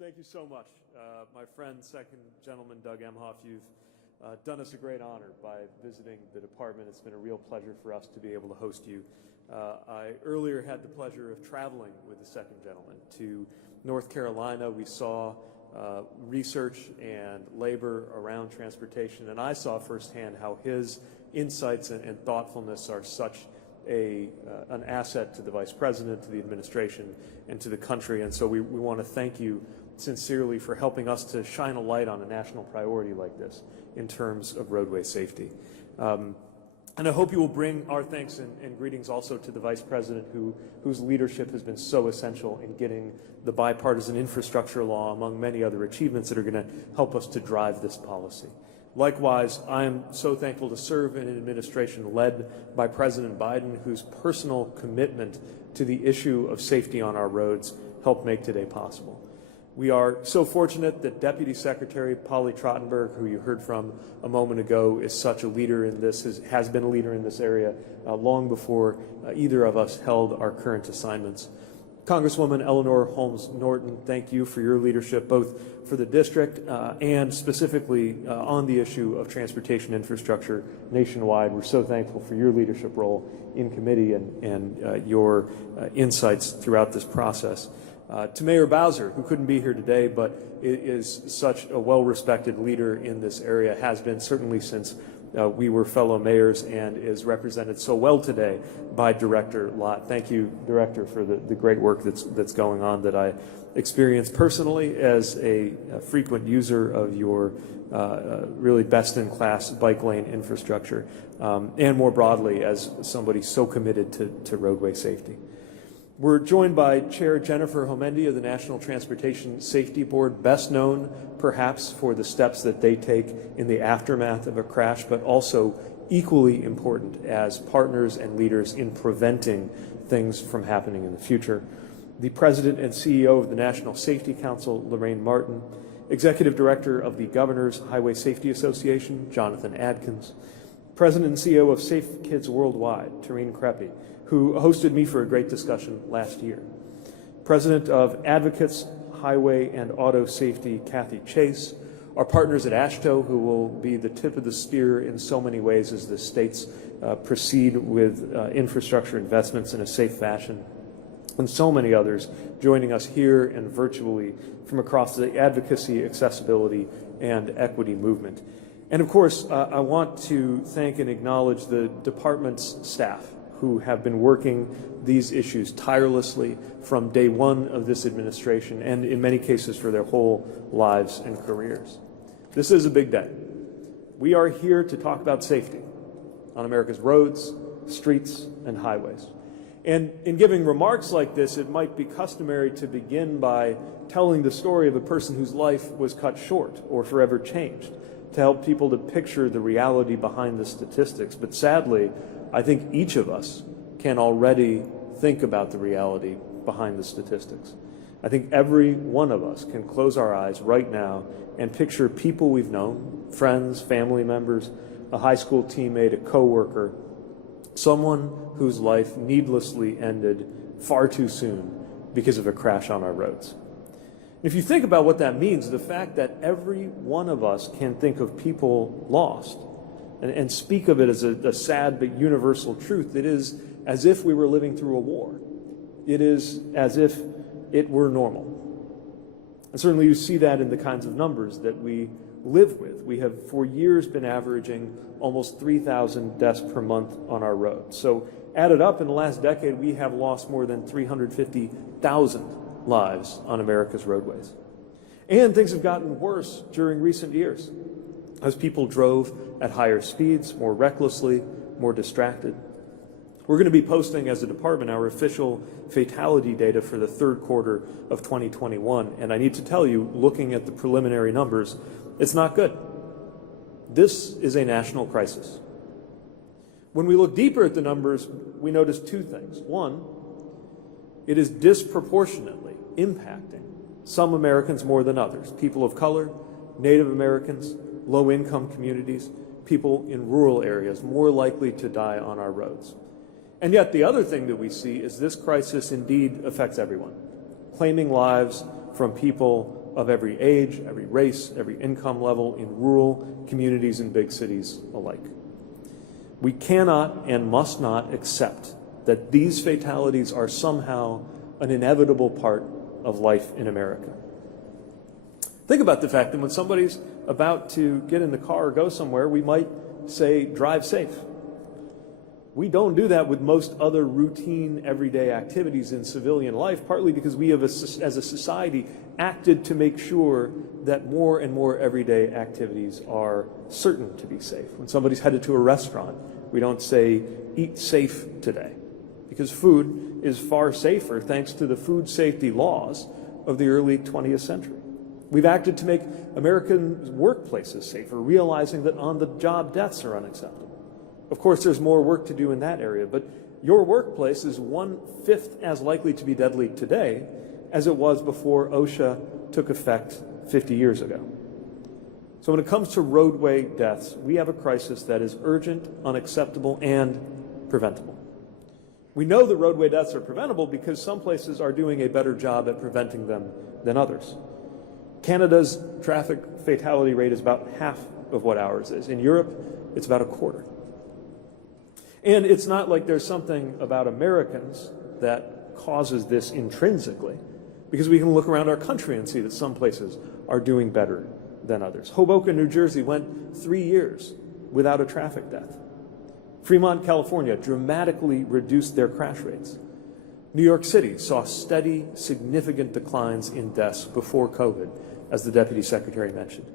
Thank you so much. My friend, second gentleman, Doug Emhoff, you've done us a great honor by visiting the department. It's been a real pleasure for us to be able to host you. I earlier had the pleasure of traveling with the second gentleman to North Carolina. We saw research and labor around transportation, and I saw firsthand how his insights and thoughtfulness are such an asset to the Vice President, to the administration, and to the country. And so we want to thank you sincerely for helping us to shine a light on a national priority like this in terms of roadway safety. And I hope you will bring our thanks and greetings also to the Vice President, whose leadership has been so essential in getting the bipartisan infrastructure law, among many other achievements that are going to help us to drive this policy. Likewise, I am so thankful to serve in an administration led by President Biden, whose personal commitment to the issue of safety on our roads helped make today possible. We are so fortunate that Deputy Secretary Polly Trottenberg, who you heard from a moment ago, is such a leader in this, has been a leader in this area long before either of us held our current assignments. Congresswoman Eleanor Holmes Norton, thank you for your leadership, both for the district and specifically on the issue of transportation infrastructure nationwide. We're so thankful for your leadership role in committee and your insights throughout this process. To Mayor Bowser, who couldn't be here today, but is such a well-respected leader in this area, has been certainly since we were fellow mayors, and is represented so well today by Director Lott. Thank you, Director, for the great work that's going on that I experienced personally as a frequent user of your really best-in-class bike lane infrastructure, and more broadly as somebody so committed to roadway safety. We're joined by Chair Jennifer Homendy of the National Transportation Safety Board, best known perhaps for the steps that they take in the aftermath of a crash, but also equally important as partners and leaders in preventing things from happening in the future. The President and CEO of the National Safety Council, Lorraine Martin, Executive Director of the Governor's Highway Safety Association, Jonathan Adkins, President and CEO of Safe Kids Worldwide, Tareen Crepy, who hosted me for a great discussion last year. President of Advocates Highway and Auto Safety, Kathy Chase, our partners at AASHTO, who will be the tip of the spear in so many ways as the states proceed with infrastructure investments in a safe fashion, and so many others joining us here and virtually from across the advocacy, accessibility, and equity movement. And of course, I want to thank and acknowledge the department's staff, who have been working these issues tirelessly from day one of this administration, and in many cases for their whole lives and careers. This is a big day. We are here to talk about safety on America's roads, streets, and highways. And in giving remarks like this, it might be customary to begin by telling the story of a person whose life was cut short or forever changed, to help people to picture the reality behind the statistics. But sadly, I think each of us can already think about the reality behind the statistics. I think every one of us can close our eyes right now and picture people we've known, friends, family members, a high school teammate, a coworker, someone whose life needlessly ended far too soon because of a crash on our roads. If you think about what that means, the fact that every one of us can think of people lost and speak of it as a sad but universal truth. It is as if we were living through a war. It is as if it were normal. And certainly you see that in the kinds of numbers that we live with. We have for years been averaging almost 3,000 deaths per month on our roads. So added up in the last decade, we have lost more than 350,000 lives on America's roadways. And things have gotten worse during recent years as people drove at higher speeds, more recklessly, more distracted. We're going to be posting as a department our official fatality data for the third quarter of 2021. And I need to tell you, looking at the preliminary numbers, it's not good. This is a national crisis. When we look deeper at the numbers, we notice two things. One, it is disproportionately impacting some Americans more than others, people of color, Native Americans, low-income communities, people in rural areas more likely to die on our roads. And yet the other thing that we see is this crisis indeed affects everyone, claiming lives from people of every age, every race, every income level in rural communities and big cities alike. We cannot and must not accept that these fatalities are somehow an inevitable part of life in America. Think about the fact that when somebody's about to get in the car or go somewhere, we might say, drive safe. We don't do that with most other routine, everyday activities in civilian life, partly because we have, as a society, acted to make sure that more and more everyday activities are certain to be safe. When somebody's headed to a restaurant, we don't say, eat safe today, because food is far safer thanks to the food safety laws of the early 20th century. We've acted to make American workplaces safer, realizing that on-the-job deaths are unacceptable. Of course, there's more work to do in that area, but your workplace is 1/5 as likely to be deadly today as it was before OSHA took effect 50 years ago. So when it comes to roadway deaths, we have a crisis that is urgent, unacceptable, and preventable. We know that roadway deaths are preventable because some places are doing a better job at preventing them than others. Canada's traffic fatality rate is about half of what ours is. In Europe, it's about a quarter. And it's not like there's something about Americans that causes this intrinsically, because we can look around our country and see that some places are doing better than others. Hoboken, New Jersey went 3 years without a traffic death. Fremont, California dramatically reduced their crash rates. New York City saw steady, significant declines in deaths before COVID, as the Deputy Secretary mentioned.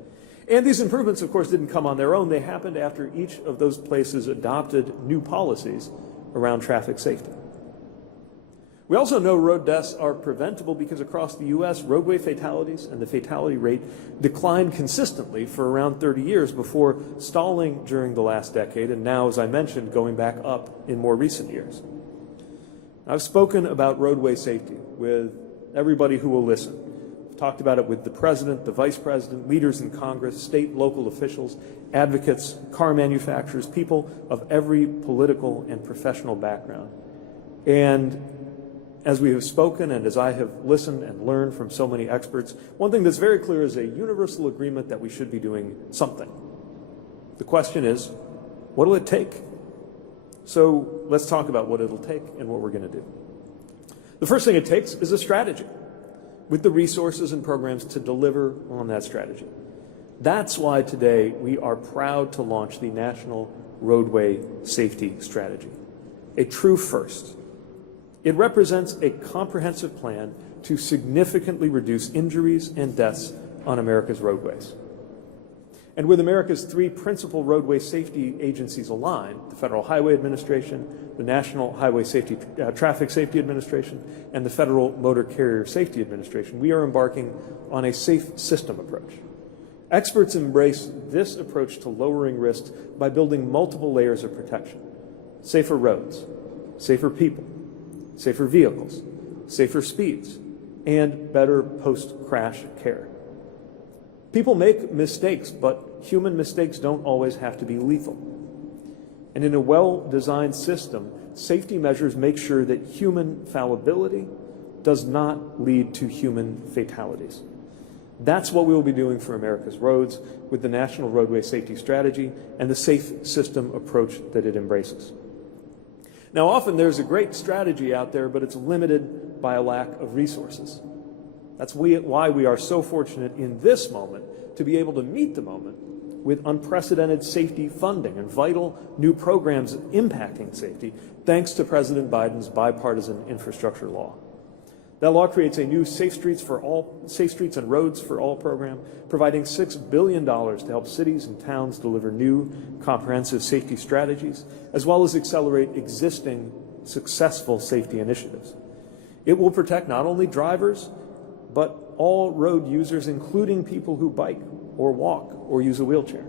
And these improvements, of course, didn't come on their own. They happened after each of those places adopted new policies around traffic safety. We also know road deaths are preventable because across the U.S., roadway fatalities and the fatality rate declined consistently for around 30 years before stalling during the last decade, and now, as I mentioned, going back up in more recent years. I've spoken about roadway safety with everybody who will listen. I've talked about it with the President, the Vice President, leaders in Congress, state, local officials, advocates, car manufacturers, people of every political and professional background. And as we have spoken and as I have listened and learned from so many experts, one thing that's very clear is a universal agreement that we should be doing something. The question is, what will it take? So let's talk about what it'll take and what we're going to do. The first thing it takes is a strategy with the resources and programs to deliver on that strategy. That's why today we are proud to launch the National Roadway Safety Strategy, a true first. It represents a comprehensive plan to significantly reduce injuries and deaths on America's roadways. And with America's 3 principal roadway safety agencies aligned, the Federal Highway Administration, the National Highway Traffic Safety Administration, and the Federal Motor Carrier Safety Administration, we are embarking on a safe system approach. Experts embrace this approach to lowering risks by building multiple layers of protection: safer roads, safer people, safer vehicles, safer speeds, and better post-crash care. People make mistakes, but human mistakes don't always have to be lethal. And in a well-designed system, safety measures make sure that human fallibility does not lead to human fatalities. That's what we will be doing for America's roads with the National Roadway Safety Strategy and the safe system approach that it embraces. Now, often there's a great strategy out there, but it's limited by a lack of resources. That's why we are so fortunate in this moment to be able to meet the moment with unprecedented safety funding and vital new programs impacting safety, thanks to President Biden's bipartisan infrastructure law. That law creates a new Safe Streets and Roads for All program, providing $6 billion to help cities and towns deliver new comprehensive safety strategies, as well as accelerate existing successful safety initiatives. It will protect not only drivers, but all road users, including people who bike or walk or use a wheelchair.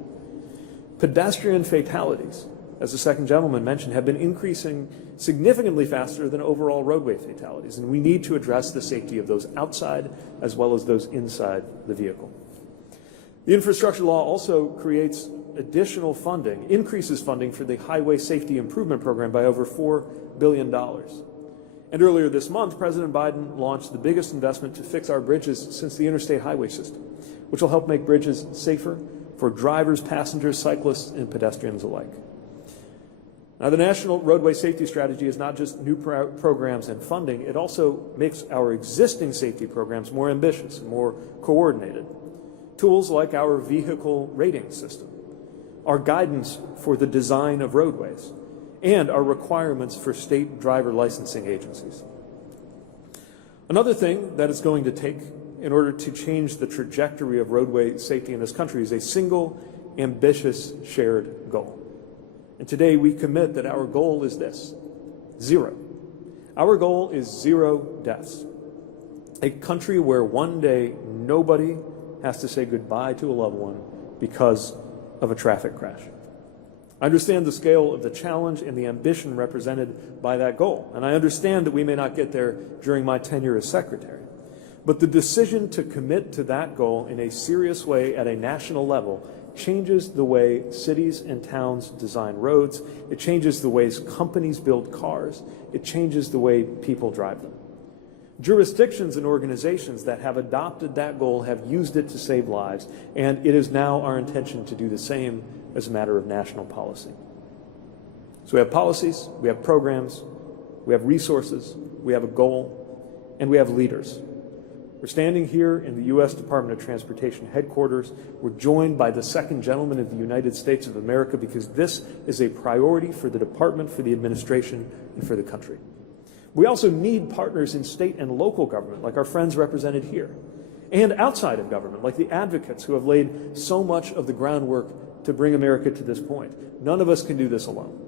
Pedestrian fatalities, as the second gentleman mentioned, have been increasing significantly faster than overall roadway fatalities, and we need to address the safety of those outside as well as those inside the vehicle. The infrastructure law also creates additional funding, increases funding for the Highway Safety Improvement Program by over $4 billion. And earlier this month, President Biden launched the biggest investment to fix our bridges since the interstate highway system, which will help make bridges safer for drivers, passengers, cyclists, and pedestrians alike. Now, the National Roadway Safety Strategy is not just new programs and funding, it also makes our existing safety programs more ambitious, more coordinated. Tools like our vehicle rating system, our guidance for the design of roadways, and our requirements for state driver licensing agencies. Another thing that it's going to take in order to change the trajectory of roadway safety in this country is a single, ambitious, shared goal. And today we commit that our goal is this: zero. Our goal is 0 deaths. A country where one day nobody has to say goodbye to a loved one because of a traffic crash. I understand the scale of the challenge and the ambition represented by that goal, and I understand that we may not get there during my tenure as Secretary. But the decision to commit to that goal in a serious way at a national level changes the way cities and towns design roads. It changes the ways companies build cars. It changes the way people drive them. Jurisdictions and organizations that have adopted that goal have used it to save lives, and it is now our intention to do the same as a matter of national policy. So we have policies, we have programs, we have resources, we have a goal, and we have leaders. We're standing here in the U.S. Department of Transportation headquarters. We're joined by the Second Gentleman of the United States of America because this is a priority for the department, for the administration, and for the country. We also need partners in state and local government, like our friends represented here, and outside of government, like the advocates who have laid so much of the groundwork to bring America to this point. None of us can do this alone.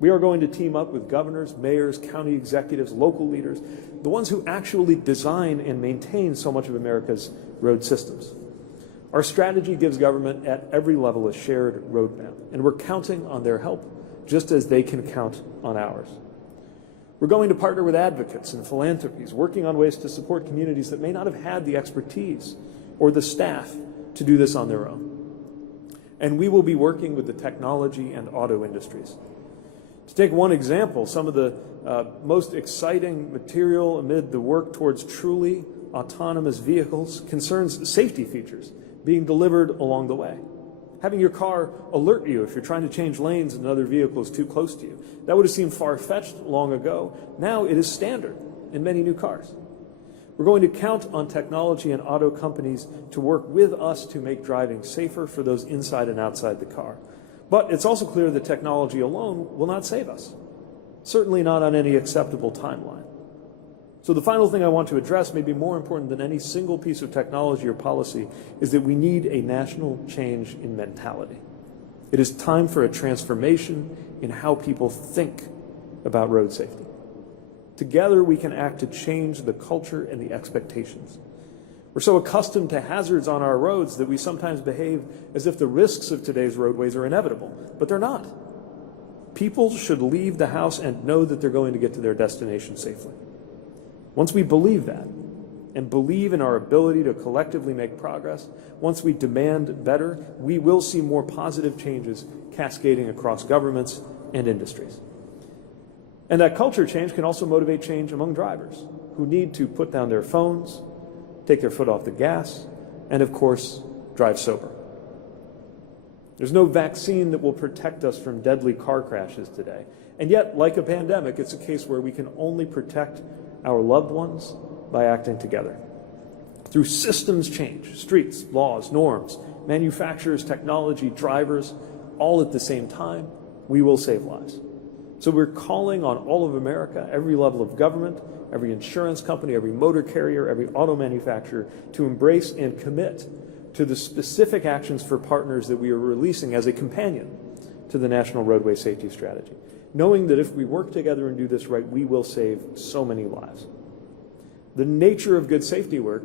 We are going to team up with governors, mayors, county executives, local leaders, the ones who actually design and maintain so much of America's road systems. Our strategy gives government at every level a shared roadmap, and we're counting on their help, just as they can count on ours. We're going to partner with advocates and philanthropies, working on ways to support communities that may not have had the expertise or the staff to do this on their own. And we will be working with the technology and auto industries. To take one example, some of the most exciting material amid the work towards truly autonomous vehicles concerns safety features being delivered along the way. Having your car alert you if you're trying to change lanes and another vehicle is too close to you. That would have seemed far-fetched long ago. Now it is standard in many new cars. We're going to count on technology and auto companies to work with us to make driving safer for those inside and outside the car. But it's also clear that technology alone will not save us, certainly not on any acceptable timeline. So the final thing I want to address, maybe more important than any single piece of technology or policy, is that we need a national change in mentality. It is time for a transformation in how people think about road safety. Together we can act to change the culture and the expectations. We're so accustomed to hazards on our roads that we sometimes behave as if the risks of today's roadways are inevitable, but they're not. People should leave the house and know that they're going to get to their destination safely. Once we believe that, and believe in our ability to collectively make progress, once we demand better, we will see more positive changes cascading across governments and industries. And that culture change can also motivate change among drivers who need to put down their phones, take their foot off the gas, and of course, drive sober. There's no vaccine that will protect us from deadly car crashes today. And yet, like a pandemic, it's a case where we can only protect our loved ones by acting together. Through systems change, streets, laws, norms, manufacturers, technology, drivers, all at the same time, we will save lives. So we're calling on all of America, every level of government, every insurance company, every motor carrier, every auto manufacturer, to embrace and commit to the specific actions for partners that we are releasing as a companion to the National Roadway Safety Strategy, knowing that if we work together and do this right, we will save so many lives. The nature of good safety work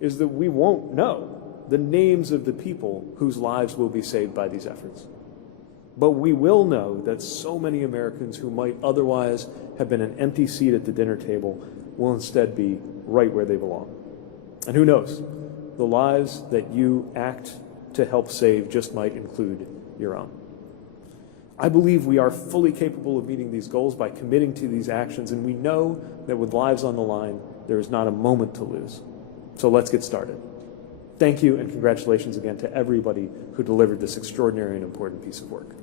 is that we won't know the names of the people whose lives will be saved by these efforts. But we will know that so many Americans who might otherwise have been an empty seat at the dinner table will instead be right where they belong. And who knows, the lives that you act to help save just might include your own. I believe we are fully capable of meeting these goals by committing to these actions, and we know that with lives on the line, there is not a moment to lose. So let's get started. Thank you, and congratulations again to everybody who delivered this extraordinary and important piece of work.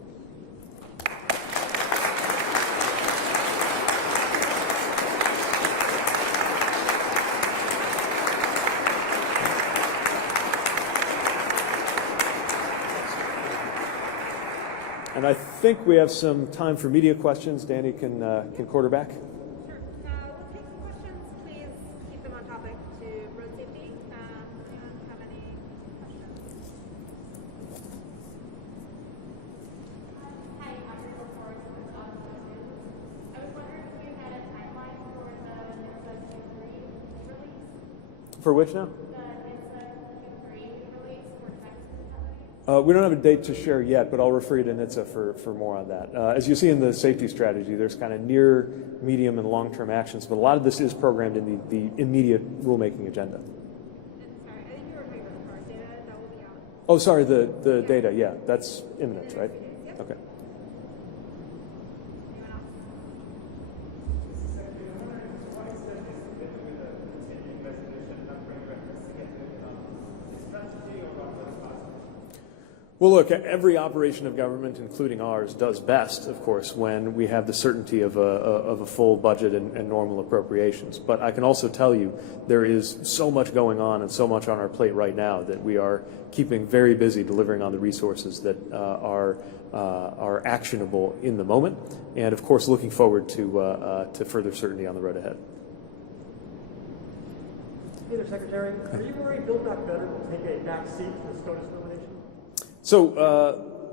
And I think we have some time for media questions. Danny can quarterback. Sure. We'll take some questions. Please keep them on topic to road safety. Anyone have any questions? Hi, I'm Rachel Forrest with Unveils. I was wondering if we had a timeline for the NHTSA Q3 release. For which now? The NHTSA Q3 release for Texas companies. We don't have a date to share yet, but I'll refer you to NHTSA for more on that. As you see in the safety strategy, there's kind of near, medium, and long-term actions, but a lot of this is programmed in the immediate rulemaking agenda. And sorry, I think you were referring to the cars data that will be out. Oh, sorry, the data, yeah, that's imminent, right? Yep. Okay. Anyone else? Well, look, every operation of government, including ours, does best, of course, when we have the certainty of a full budget and normal appropriations. But I can also tell you there is so much going on and so much on our plate right now that we are keeping very busy delivering on the resources that are actionable in the moment, and of course looking forward to further certainty on the road ahead. Hey there, Secretary. Are you worried Build Back Better will take a back seat to the SCOTUS elimination? So,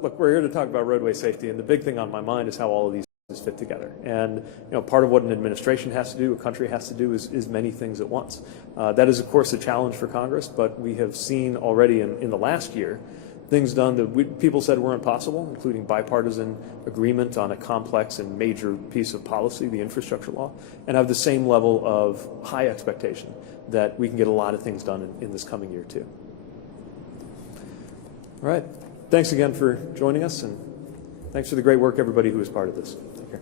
look, we're here to talk about roadway safety, and the big thing on my mind is how all of these fit together. And part of what an administration has to do, a country has to do, is many things at once. That is, of course, a challenge for Congress, but we have seen already in the last year things done that people said were impossible, including bipartisan agreement on a complex and major piece of policy, the infrastructure law, and have the same level of high expectation that we can get a lot of things done in this coming year, too. All right. Thanks again for joining us, and thanks for the great work, everybody who was part of this. Take care.